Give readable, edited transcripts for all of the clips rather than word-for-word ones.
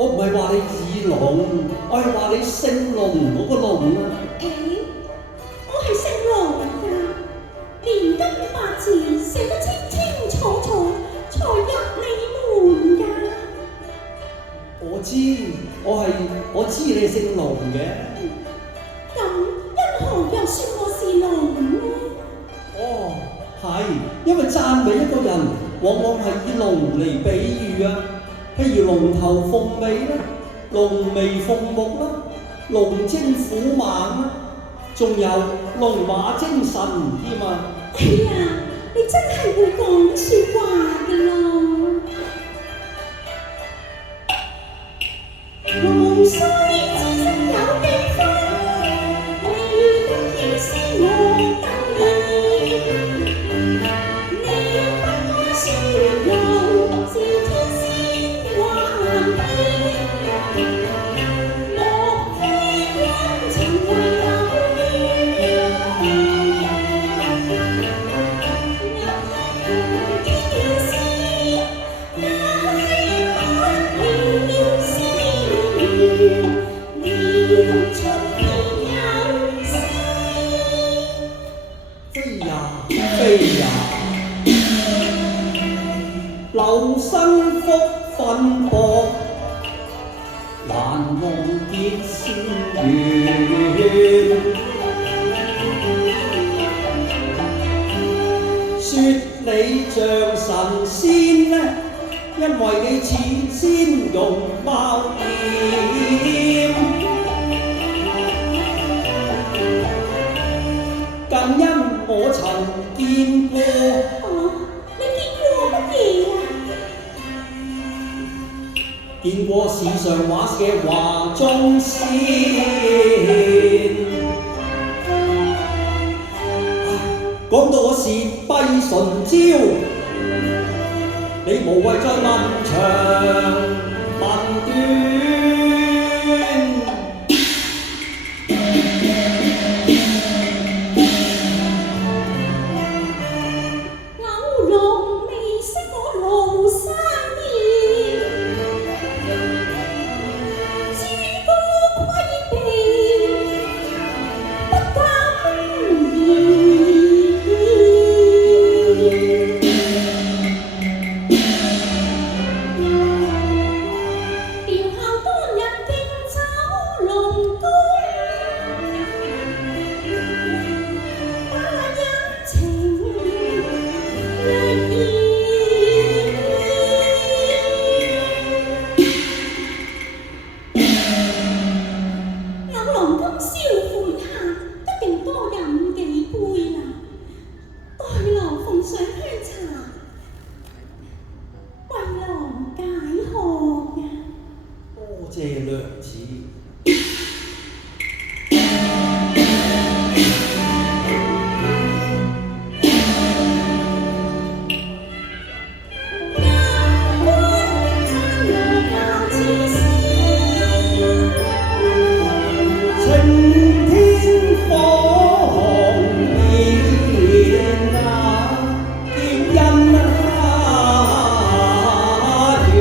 我唔係話你耳聾，我係話你姓龍嗰個龍啊！我係姓龍㗎，連根八字寫得清清楚楚，才入你門㗎。我知你係姓龍嘅。咁因何又說我是龍呢？哦，係，因為讚美一個人，往往係以龍嚟比喻啊。譬如龍頭鳳尾啦，龍眉鳳目啦，龍精虎猛啦，仲有龍馬精神添啊！哎呀，你真係會講説話㗎咯！龍須知識有幾分，你的意思我等你。你不該笑容，笑天仙還悲。莫非因情為有緣，入天意思，也希不了思念，念出便有詩。飛呀飛呀，流生福分薄，還夢結善緣。說你像神仙呢，因為你似仙容貌豔，更因我曾見過。你見過乜嘢啊？見過時常畫嘅華中仙。講到我是閉唇招，你無謂再問長問短。柳龍未識我廬山面，朱高窺鼻，不敢言。調校當日競走龍宮，把恩情略現。柳郎今宵會客，一定多飲幾杯啦。代郎奉上香茶，為郎解渴啊！多謝娘子。眼觀讚羅教之師，晴天火紅面啊，見恩啊緣。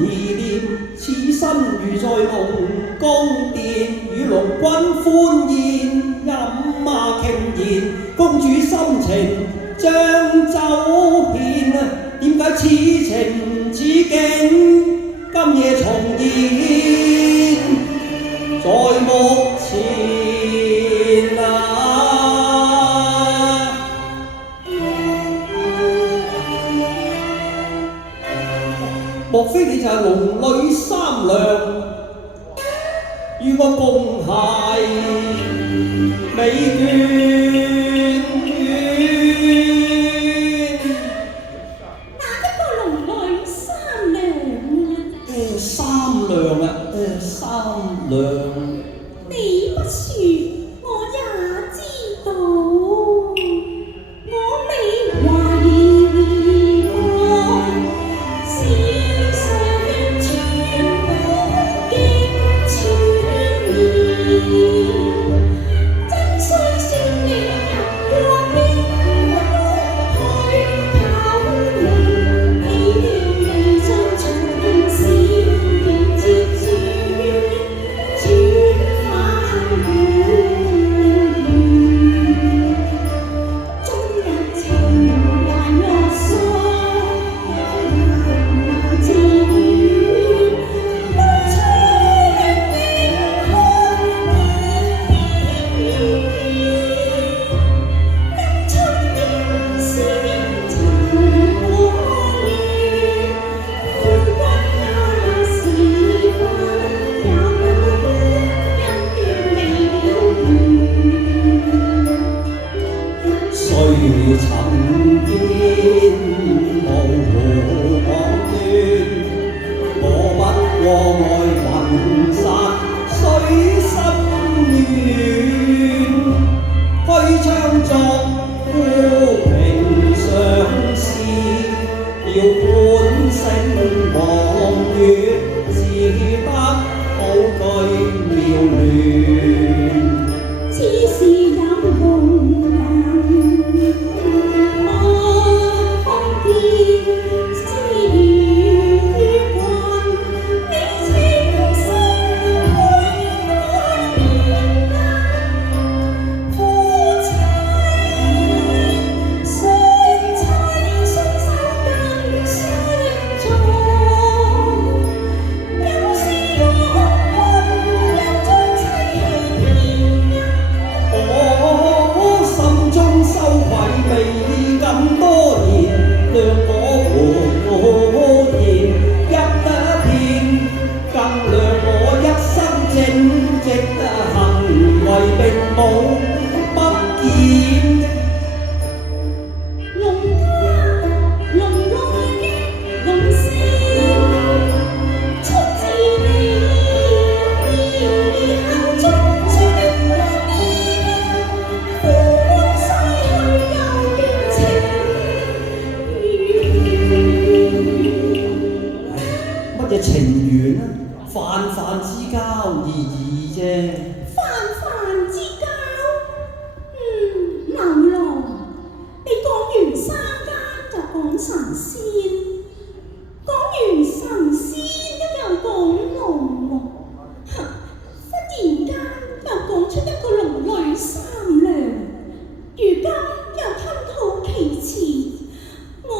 意念，此身如在龍宮殿，與龍君歡宴，飲馬傾言，公主心情將奏獻。點解此情此景今夜重現在目前啊？莫非你就係龍女三娘，與我共諧美眷？哪一個龍女三娘三娘啊，三娘。你不說我也知道，我未懷疑過，世上全部經傳言，真需說你入過邊去考慮，你的理想從小年接轉返回終日情懷落鎖，難自遠，無趣永看天意。今春的鮮塵過亂，歡君也是分有恩怨未了緣。誰曾見無講斷？我不過愛雲散水心願，虛槍作孤平相思，要歡聲望月，只得好句妙亂。只是有紅顏，我看見絲雨雲，你情深去改變夫妻相妻相守更相助，有時我一將妻欺騙。我心中羞愧未敢多言，讓我和言一片，更亮我一生正直行為並無不見。龍家龍內的龍聲，出自你口中說的話兒，歡逝去又斷情乜嘢情緣啊？泛泛之交而已啫。泛泛之交。劉郎，你講完三間就講神仙，講完神仙又講龍王，忽然間又講出一個龍女三娘，如今又吞吐其詞，我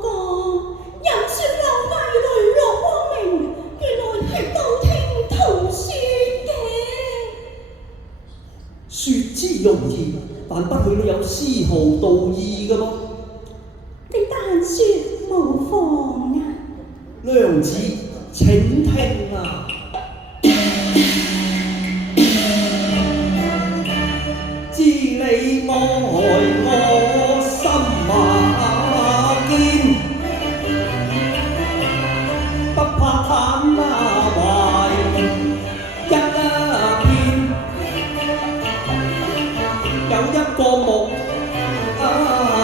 個人說我藝磊落光明，原來係道聽途說嘅。說之容易，但不許你有絲毫道義㗎噃。你但說無妨啊！娘子請聽啊！知你愛我心馬堅，不怕坦懷一片，有一個木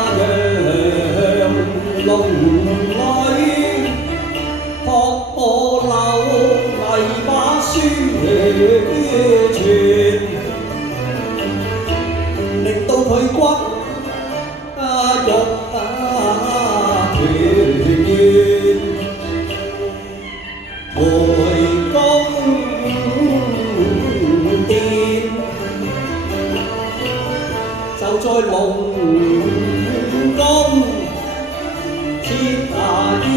樣龍女，託我留泥把書傳，令到佢骨肉團圓。回宮殿，就在龍宮設下宴，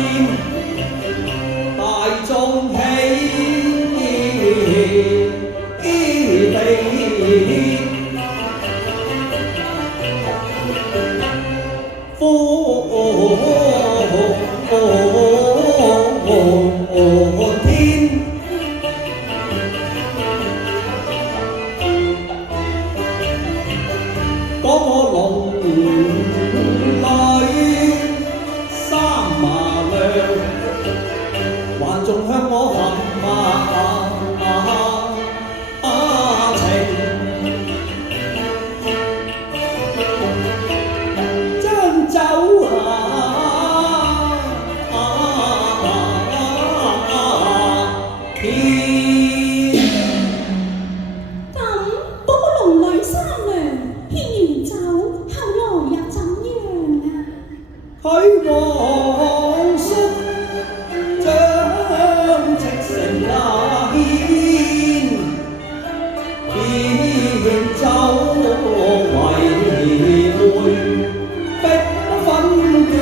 大眾喜地歡天。嗰個龍女三麻娘，還仲向我含情，將酒獻。咁嗰個龍女三娘獻完酒，後來又怎樣啊？許皇叔將赤誠獻酒為會，逼分卷。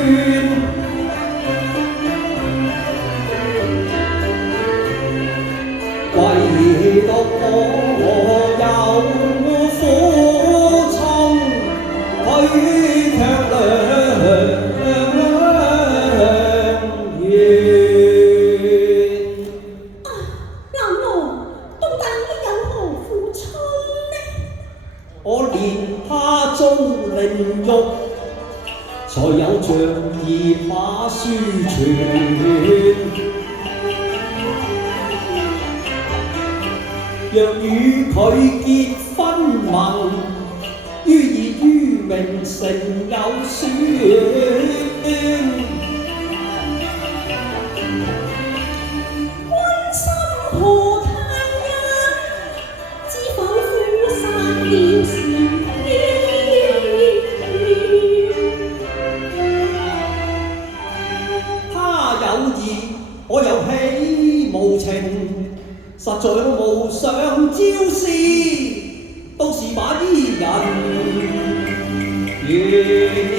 唯獨我有苦衷，佢卻良緣。老羅，到底你有何苦衷呢？我憐他遭凌辱，才有仗義把書傳。若與佢結婚盟，於義於名誠有損。關心何太因，知否夫殺了時他有義，我又喜無情。實在無上招式，都是把伊人懸念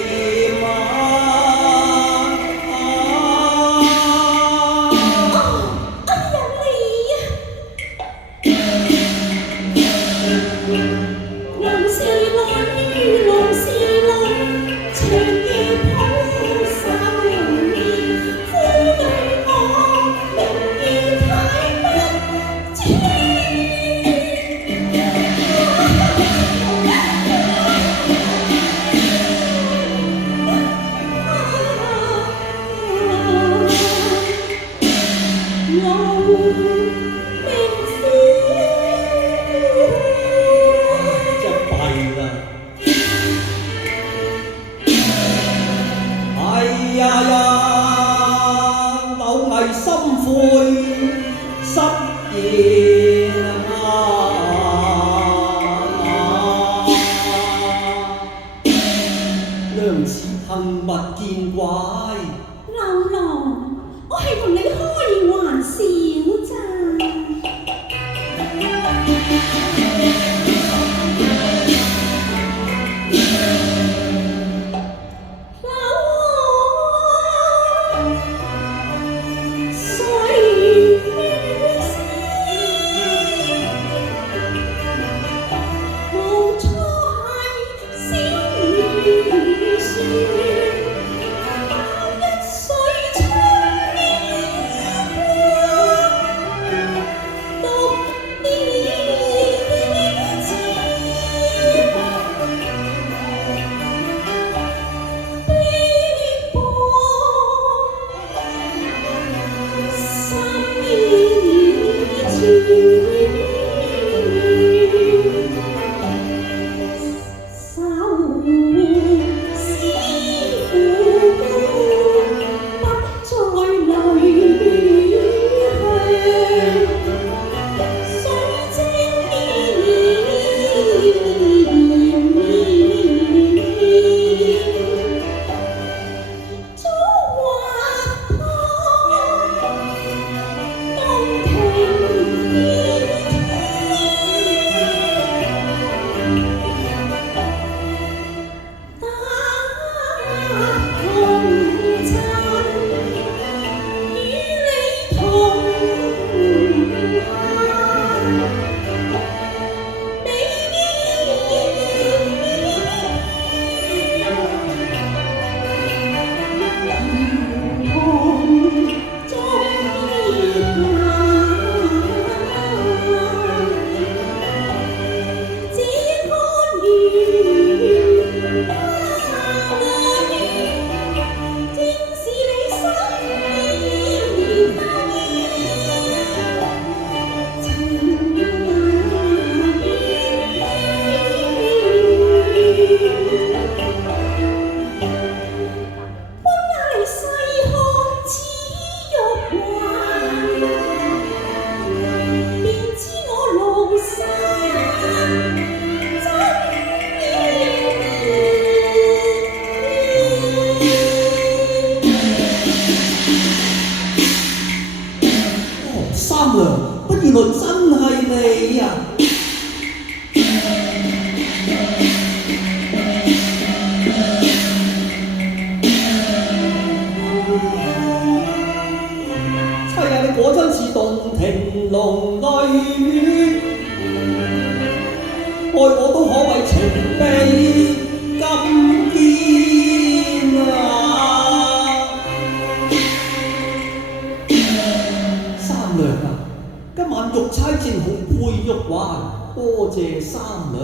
龍是女，龍是女，長夜抱手面，夫對我明明太不知。柳毅心悔失言娘子幸勿見怪。老羅，我係同你開玩笑咋。三娘，不原來真係你啊！妻啊，你果真是洞庭龍女，愛我都可謂情比金堅啊！三娘啊，今晚玉釵正好配玉環，多謝三娘。